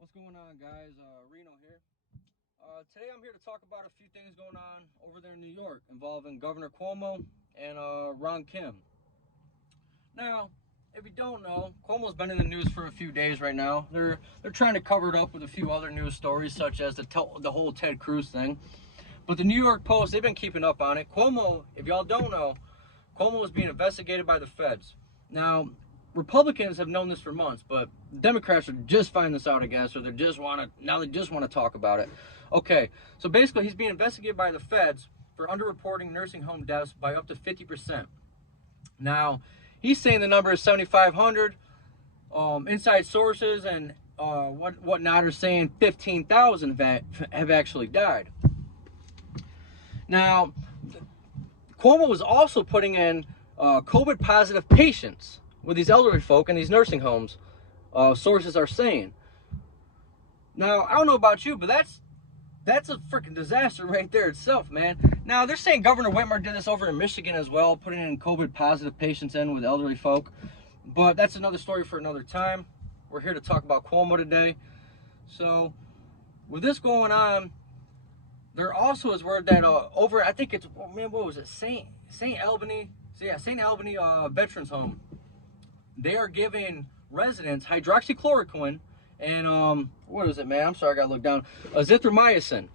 What's going on, guys? Reno here. Today I'm here to talk about a few things going on over there in New York involving Governor Cuomo and Ron Kim. Now, if you don't know, Cuomo's been in the news for a few days right now. They're trying to cover it up with a few other news stories, such as the whole Ted Cruz thing. But the New York Post, they've been keeping up on it. Cuomo, if y'all don't know, Cuomo is being investigated by the feds. Now, Republicans have known this for months, but Democrats are just finding this out, I guess, or they just want to talk about it. Okay, so basically he's being investigated by the feds for underreporting nursing home deaths by up to 50%. Now, he's saying the number is 7,500. Inside sources and whatnot are saying 15,000 have actually died. Now, Cuomo was also putting in COVID positive patients with these elderly folk in these nursing homes, sources are saying. Now, I don't know about you, but that's a freaking disaster right there itself, man. Now, they're saying Governor Whitmer did this over in Michigan as well, putting in COVID positive patients in with elderly folk. But that's another story for another time. We're here to talk about Cuomo today. So, with this going on, there also is word that over, I think it's, man, what was it, St. Albany? So yeah, St. Albany Veterans Home. They are giving residents hydroxychloroquine and what is it, man? I'm sorry, I gotta look down. Azithromycin,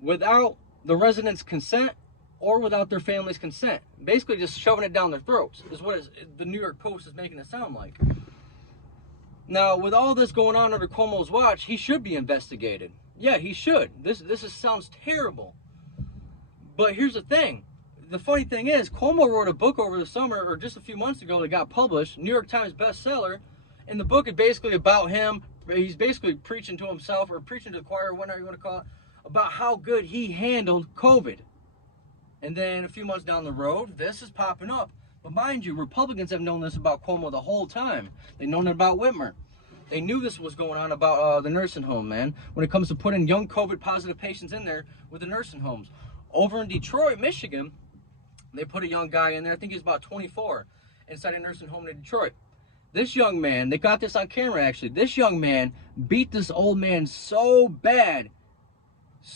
without the residents' consent or without their family's consent. Basically, just shoving it down their throats is what the New York Post is making it sound like. Now, with all this going on under Cuomo's watch, he should be investigated. Yeah, he should. This sounds terrible. But here's the thing. The funny thing is, Cuomo wrote a book over the summer, or just a few months ago, that got published, New York Times bestseller. And the book is basically about him. He's basically preaching to himself, or preaching to the choir, whatever you want to call it, about how good he handled COVID. And then a few months down the road, this is popping up. But mind you, Republicans have known this about Cuomo the whole time. They've known it about Whitmer. They knew this was going on about the nursing home, man, when it comes to putting young COVID positive patients in there with the nursing homes. Over in Detroit, Michigan, they put a young guy in there, I think he was about 24, inside a nursing home in Detroit. This young man, they got this on camera actually, this young man beat this old man so bad.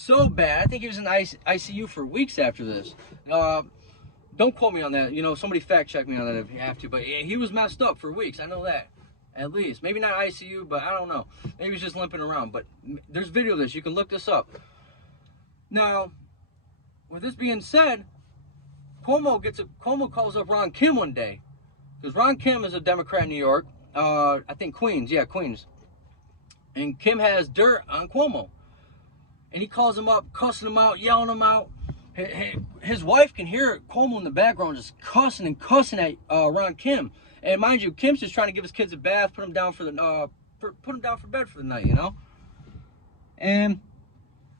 I think he was in ICU for weeks after this. Don't quote me on that, somebody fact check me on that if you have to, but yeah, he was messed up for weeks, I know that. At least. Maybe not ICU, but I don't know. Maybe he's just limping around, but there's video of this, you can look this up. Now, with this being said, Cuomo calls up Ron Kim one day, because Ron Kim is a Democrat in New York, I think Queens, and Kim has dirt on Cuomo, and he calls him up, cussing him out, yelling him out. His wife can hear Cuomo in the background just cussing at Ron Kim, and mind you, Kim's just trying to give his kids a bath, put them down for bed for the night, and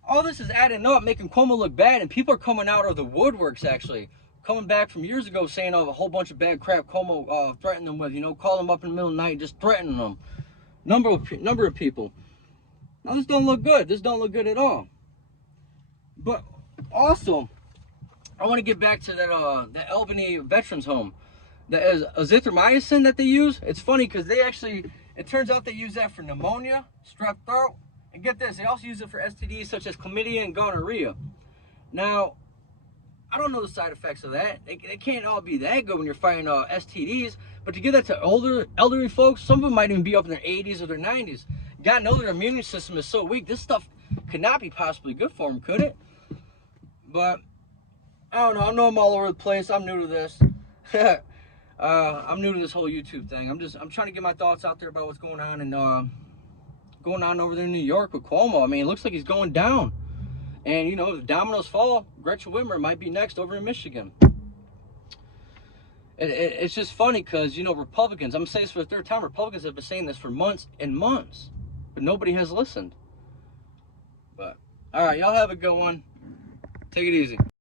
all this is adding up, making Cuomo look bad, and people are coming out of the woodworks actually. Coming back from years ago saying a whole bunch of bad crap Cuomo threatened them with, calling them up in the middle of the night, just threatening them. Number of people. Now this don't look good. This don't look good at all. But also, I want to get back to that Albany Veterans Home. That is azithromycin that they use. It's funny because it turns out they use that for pneumonia, strep throat, and get this, they also use it for STDs such as chlamydia and gonorrhea. Now, I don't know the side effects of that. It can't all be that good when you're fighting STDs. But to give that to elderly folks, some of them might even be up in their 80s or their 90s. God knows their immune system is so weak. This stuff could not be possibly good for them, could it? But I don't know. I know I'm all over the place. I'm new to this. I'm new to this whole YouTube thing. I'm trying to get my thoughts out there about what's going on and going on over there in New York with Cuomo. I mean, it looks like he's going down. And, if the dominoes fall, Gretchen Whitmer might be next over in Michigan. It's just funny because, Republicans, I'm going to say this for the third time, Republicans have been saying this for months and months, but nobody has listened. But, all right, y'all have a good one. Take it easy.